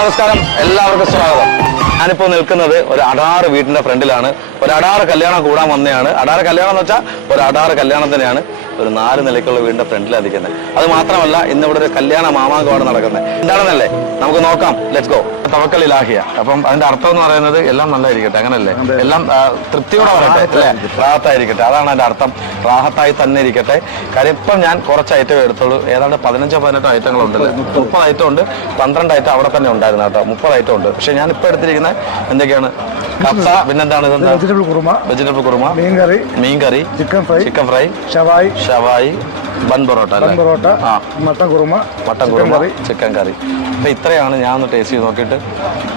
നമസ്കാരം, എല്ലാവർക്കും സ്വാഗതം. ഞാനിപ്പോൾ നിൽക്കുന്നത് ഒരു അടാറ് വീട്ടിന്റെ ഫ്രണ്ടിലാണ്. ഒരു അടാറ് കല്യാണം കൂടാൻ വന്നതാണ്. അടാറ് കല്യാണം എന്ന് വെച്ചാൽ ഒരു അടാറ് കല്യാണത്തിനെയാണ് ഒരു 4 നിലയ്ക്കുള്ള വീടിന്റെ ഫ്രണ്ടിലാണ് ഇരിക്കുന്നത്. അത് മാത്രമല്ല, ഇന്നിവിടെ ഒരു കല്യാണ മാമാങ്കമാണ് നടക്കുന്നത്. എന്താണെന്നല്ലേ നമുക്ക് നോക്കാം. Let's go. തവക്കൽ ഇലാഹിയ. അപ്പം അതിന്റെ അർത്ഥം എന്ന് പറയുന്നത് എല്ലാം നല്ലതായിരിക്കട്ടെ, അങ്ങനല്ലേ? എല്ലാം തൃപ്തിയോടെ വരട്ടെ, അല്ലേ? റാഹത്തായിരിക്കട്ടെ, അതാണ് അതിന്റെ അർത്ഥം. റാഹത്തായി തന്നെ ഇരിക്കട്ടെ. കാര്യം ഇപ്പം ഞാൻ കുറച്ച് ഐറ്റം എടുത്തോളൂ. ഏതാണ്ട് 15-18 ഐറ്റങ്ങളുണ്ടല്ലേ? 30 ഐറ്റം ഉണ്ട്. 12 ഐറ്റം അവിടെ തന്നെ ഉണ്ടായിരുന്നു കേട്ടോ. 30 ഐറ്റം ഉണ്ട്. പക്ഷെ ഞാൻ ഇപ്പൊ എടുത്തിരിക്കുന്ന എന്തൊക്കെയാണ്? കപ്സ, പിന്നെന്താണ്? വെജിറ്റബിൾ കുറുമ, മീൻകറി, ചിക്കൻ ഫ്രൈ, ഷവായി, ബൺ പൊറോട്ട, മട്ടൻ കുറുമ, ചിക്കൻ കറി. അപ്പൊ ഇത്രയാണ് ഞാൻ ഒന്ന് ടേസ്റ്റ് ചെയ്ത് നോക്കിയിട്ട്.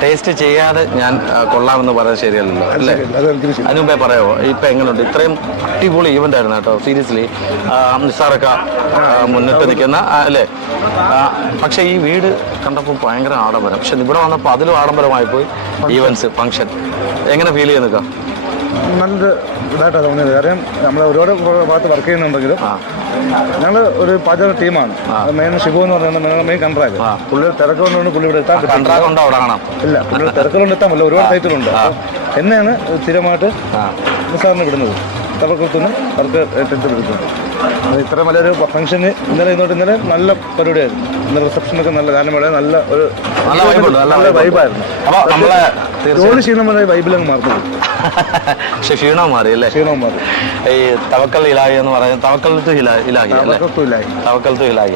ടേസ്റ്റ് ചെയ്യാതെ ഞാൻ കൊള്ളാമെന്ന് പറയാൻ ശരിയല്ലല്ലോ, അല്ലേ? അതിന് മുമ്പേ പറയാമോ ഇപ്പൊ എങ്ങനെയുണ്ട്? ഇത്രയും അടിപൊളി ഈവന്റ് ആയിരുന്നു കേട്ടോ. സീരിയസ്ലി നിസാറൊക്കെ മുന്നിട്ട് നിൽക്കുന്ന, അല്ലേ? പക്ഷെ ഈ വീട് കണ്ടപ്പോൾ ഭയങ്കര ആഡംബരം. പക്ഷെ ഇവിടെ വന്നപ്പോൾ അതിലും ആഡംബരമായി പോയി. ഈവൻസ്, ഫംഗ്ഷൻ എങ്ങനെ ഫീൽ ചെയ്ത് നിൽക്കാം? നല്ലൊരു ഇതായിട്ടാണ് തോന്നിയത്. കാര്യം നമ്മൾ ഒരുപാട് ഭാഗത്ത് വർക്ക് ചെയ്യുന്നുണ്ടെങ്കിലും ഞങ്ങൾ ഒരു പാചക ടീമാണ്. മെയിൻ ഷിബു എന്ന് പറയുന്നത് മെയിൻ കൺട്രാക്ട്. പുള്ളി തിരക്കുകൊണ്ടുകൊണ്ട് പുള്ളി ഇവിടെ എത്താൻ ഇല്ല. പുള്ളി തിരക്കുകൊണ്ട് എത്താൻ പറ്റില്ല. ഒരുപാട് സൈറ്റുകളുണ്ട്. എന്നെയാണ് സ്ഥിരമായിട്ട് നിസാറിന് വിടുന്നത്. തവക്കത്തുനിന്ന് അവർക്ക് ഏറ്റെടുത്തിട്ടുണ്ട്. ഇത്ര നല്ലൊരു ഫംഗ്ഷന് ഇന്നലെ നല്ല പരിപാടിയായിരുന്നു. ഇന്നലെ റിസപ്ഷനൊക്കെ നല്ല കാരണം വളരെ നല്ല ഒരു നല്ല വൈബായിരുന്നു. ജോലി ക്ഷീണമായ വൈബിലങ്ങ് മാറുന്നു. പക്ഷെ ക്ഷീണം മാറി, അല്ലേ? ക്ഷീണം മാറി. ഈ തവക്കൽ ഇലാഹി എന്ന് പറയുന്നത് തവക്കൽത്തു ഇലാഹി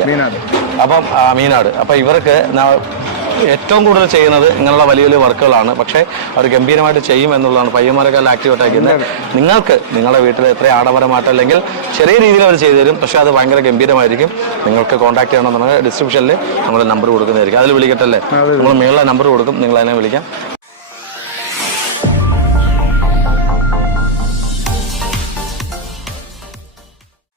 അപ്പം മീനാട്. അപ്പൊ ഇവർക്ക് ഏറ്റവും കൂടുതൽ ചെയ്യുന്നത് ഇങ്ങനെയുള്ള വലിയ വലിയ വർക്കുകളാണ്. പക്ഷേ അവർ ഗംഭീരമായിട്ട് ചെയ്യും എന്നുള്ളതാണ്. പയ്യന്മാരെല്ലാം ആക്റ്റീവായിട്ട് ആക്കുന്നത്. നിങ്ങൾക്ക് നിങ്ങളുടെ വീട്ടിൽ എത്ര ആഡംബരമായിട്ട് അല്ലെങ്കിൽ ചെറിയ രീതിയിൽ അവർ ചെയ്തു തരും. പക്ഷേ അത് ഭയങ്കര ഗംഭീരമായിരിക്കും. നിങ്ങൾക്ക് കോൺടാക്ട് ചെയ്യണമെന്നുണ്ടെങ്കിൽ ഡിസ്ക്രിപ്ഷനിൽ നമ്മൾ നമ്പർ കൊടുക്കുന്നതായിരിക്കും. അതിൽ വിളിക്കട്ടല്ലേ? നമ്മൾ മേളിലെ നമ്പർ കൊടുക്കും, നിങ്ങൾ അതിനെ വിളിക്കാം.